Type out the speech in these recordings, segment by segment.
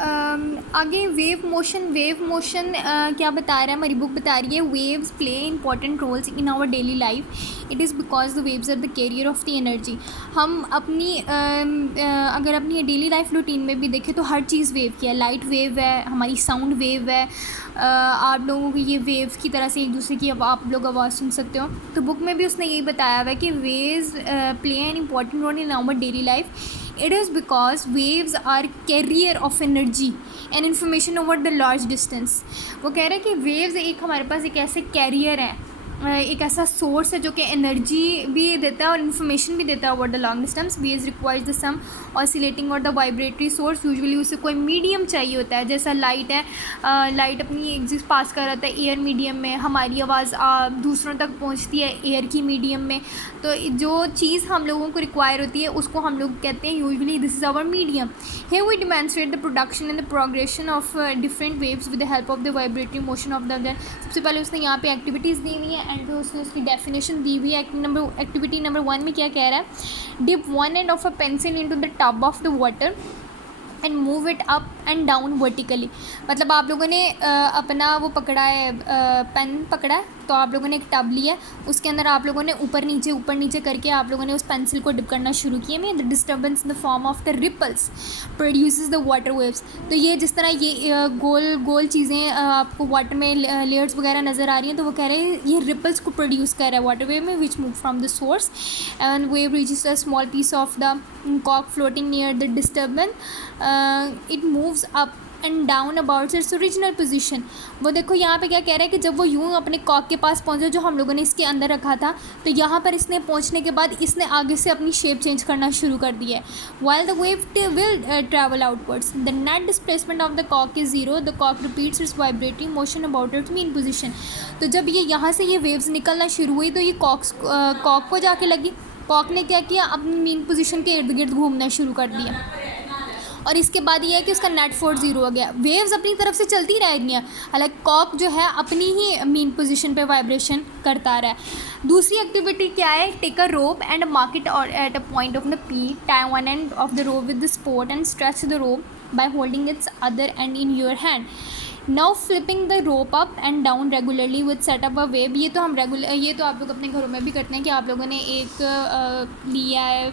आगे wave motion क्या बता रहा है, हमारी बुक बता रही है waves play important roles in our daily life. It is because the waves are the carrier of the energy. हम अपनी अगर अपनी डेली लाइफ रूटीन में भी देखें तो हर चीज़ वेव की है। लाइट वेव है, हमारी साउंड वेव है, आप लोगों को ये वेव की तरह से एक दूसरे की आप लोग आवाज़ सुन सकते हो। तो बुक में भी उसने यही बताया हुआ है कि waves play an important role in our daily life. It is because waves are carrier of energy and information over the large distance। वो कह रहे हैं कि waves एक हमारे पास एक ऐसे कैरियर है, एक ऐसा सोर्स है जो कि एनर्जी भी देता है और इन्फॉर्मेशन भी देता है over the long distance. Waves requires the some oscillating और द वाइब्रेटरी सोर्स। यूजुअली उसे कोई मीडियम चाहिए होता है, जैसा लाइट है, लाइट अपनी एग्जिस्ट पास कर रहा है एयर मीडियम में, हमारी आवाज़ दूसरों तक पहुंचती है एयर की मीडियम में। तो जो चीज़ हम लोगों को रिक्वायर होती है उसको हम लोग कहते हैं usually this is our medium. Here we demonstrate the production and the progression of different waves with the help of the vibratory motion of the. सबसे पहले उसने यहाँ पे एक्टिविटीज़ दी हुई है एंड फिर उसने उसकी डेफिनेशन दी हुई है। एक्टिविटी नंबर 1 में क्या कह रहा है, dip one end of a pencil into the tub of the water and move it up and down vertically. मतलब आप लोगों ने अपना वो पकड़ा है, पेन पकड़ा है, तो आप लोगों ने एक टब लिया है, उसके अंदर आप लोगों ने ऊपर नीचे करके आप लोगों ने उस पेंसिल को डिप करना शुरू किया। में the disturbance in the form of the ripples produces the water waves. तो ये जिस तरह ये गोल गोल चीज़ें आपको वाटर में लेयर्स वगैरह नज़र आ रही हैं, तो वो कह रहे हैं ये रिपल्स को प्रोड्यूस कर रहा है वाटर वेव में, which move from the source and wave reaches a small piece of the कॉक floating near the disturbance. It moves up and down about its original position. वो देखो यहाँ पे क्या कह रहा है कि जब वो यूँ अपने कॉक के पास पहुँचा जो हम लोगों ने इसके अंदर रखा था, तो यहाँ पर इसने पहुँचने के बाद इसने आगे से अपनी शेप चेंज करना शुरू कर दिया है। While the wave will travel outwards the net displacement of the Kock is zero, the Kock repeats it's vibrating motion about it's mean position. तो जब ये यहाँ से ये वेव्स निकलना शुरू हुई तो ये कॉक को जाके लगी। कॉक ने क्या किया, अपनी मीन पोजीशन के इर्द गिर्द घूमना शुरू कर दिया और इसके बाद ये है कि उसका नेट फोर्स ज़ीरो हो गया। वेव्स अपनी तरफ से चलती रहेंगी, हालांकि कॉक जो है अपनी ही मीन पोजीशन पे वाइब्रेशन करता रहा है। दूसरी एक्टिविटी क्या है, take a rope and mark it at a point of the P, tie one end of the rope with the support and stretch the rope by holding its other end in your hand. Now flipping the rope up and down regularly with set up a wave. ये तो आप लोग अपने घरों में भी करते हैं कि आप लोगों ने एक लिया है,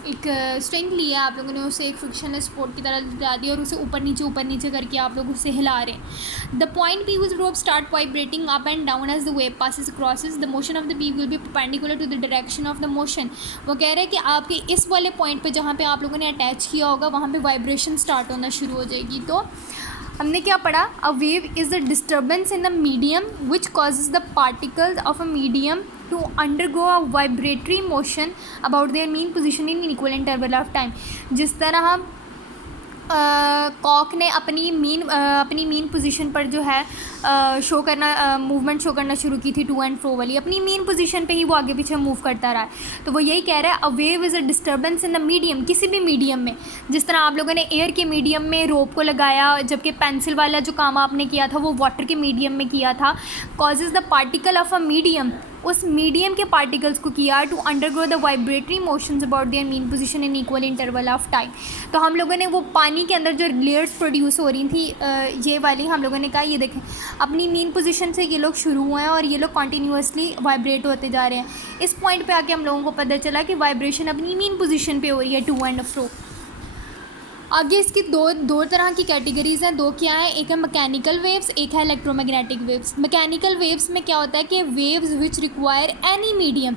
एक स्ट्रिंग लिया, आप लोगों ने उसे एक फ्रिक्शनलेस सपोर्ट की तरह लगा दिया और उसे ऊपर नीचे करके आप लोग उसे हिला रहे हैं। The point P with rope start vibrating up and down as the wave passes crosses the motion of the P will be perpendicular to the direction of the motion. वो कह रहे हैं कि आपके इस वाले पॉइंट पे जहाँ पे आप लोगों ने अटैच किया होगा वहाँ पे वाइब्रेशन स्टार्ट होना शुरू हो जाएगी। तो हमने क्या पढ़ा, a wave is the disturbance in the medium which causes the particles of a medium to undergo a vibratory motion about their mean position in equal interval of time। जिस तरह हम कॉक ने अपनी मीन पोजीशन पर जो है show करना movement show करना शुरू की थी टू एंड फ्रो वाली, अपनी मीन पोजीशन पे ही वो आगे पीछे मूव करता रहा है। तो वो यही कह रहा है, a wave is a disturbance in the medium, किसी भी मीडियम में। जिस तरह आप लोगों ने एयर के मीडियम में रोप को लगाया, जबकि पेंसिल वाला जो काम आपने किया था वो वाटर के मीडियम में किया था। Causes the particle of a medium, उस मीडियम के पार्टिकल्स को किया to undergo the vibratory motions about their mean position in equal interval of time. तो हम लोगों ने वो पानी के अंदर जो लेयर्स प्रोड्यूस हो रही थी ये वाली, हम लोगों ने कहा ये देखें अपनी मीन पोजीशन से ये लोग शुरू हुए हैं और ये लोग कॉन्टीन्यूसली वाइब्रेट होते जा रहे हैं। इस पॉइंट पे आके हम लोगों को पता चला कि वाइब्रेशन अपनी मीन पोजीशन पे हो रही है टू एंड फ्रो। आगे इसकी दो तरह की कैटेगरीज़ हैं, दो क्या है, एक है मैकेनिकल वेव्स, एक है इलेक्ट्रोमैग्नेटिक वेव्स। मैकेनिकल वेव्स में क्या होता है कि waves which require any medium,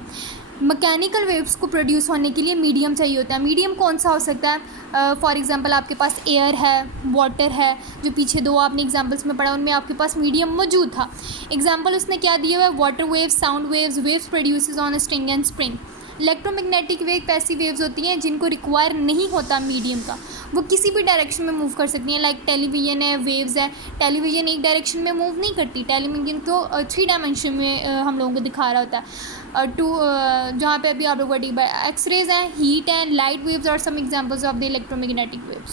mechanical waves को प्रोड्यूस होने के लिए मीडियम चाहिए होता है। मीडियम कौन सा हो सकता है, फॉर एग्जांपल आपके पास एयर है, वाटर है, जो पीछे दो आपने एग्जांपल्स में पढ़ा उनमें आपके पास मीडियम मौजूद था। एग्जांपल उसने क्या दिया हुआ है, water waves, sound waves, waves produces on a string and spring. Electromagnetic wave ऐसी वेव्स होती हैं जिनको रिक्वायर नहीं होता मीडियम का, वो किसी भी डायरेक्शन में मूव कर सकती हैं। लाइक टेलीविज़न है, वेव्स है, टेलीविज़न एक डायरेक्शन में मूव नहीं करती, टेलीविज़न तो 3 डायमेंशन में हम लोगों को दिखा रहा होता है। जहाँ पे अभी आप लोग एक्सरेज हैं, हीट हैं, लाइट वेव्स और some examples of the electromagnetic waves.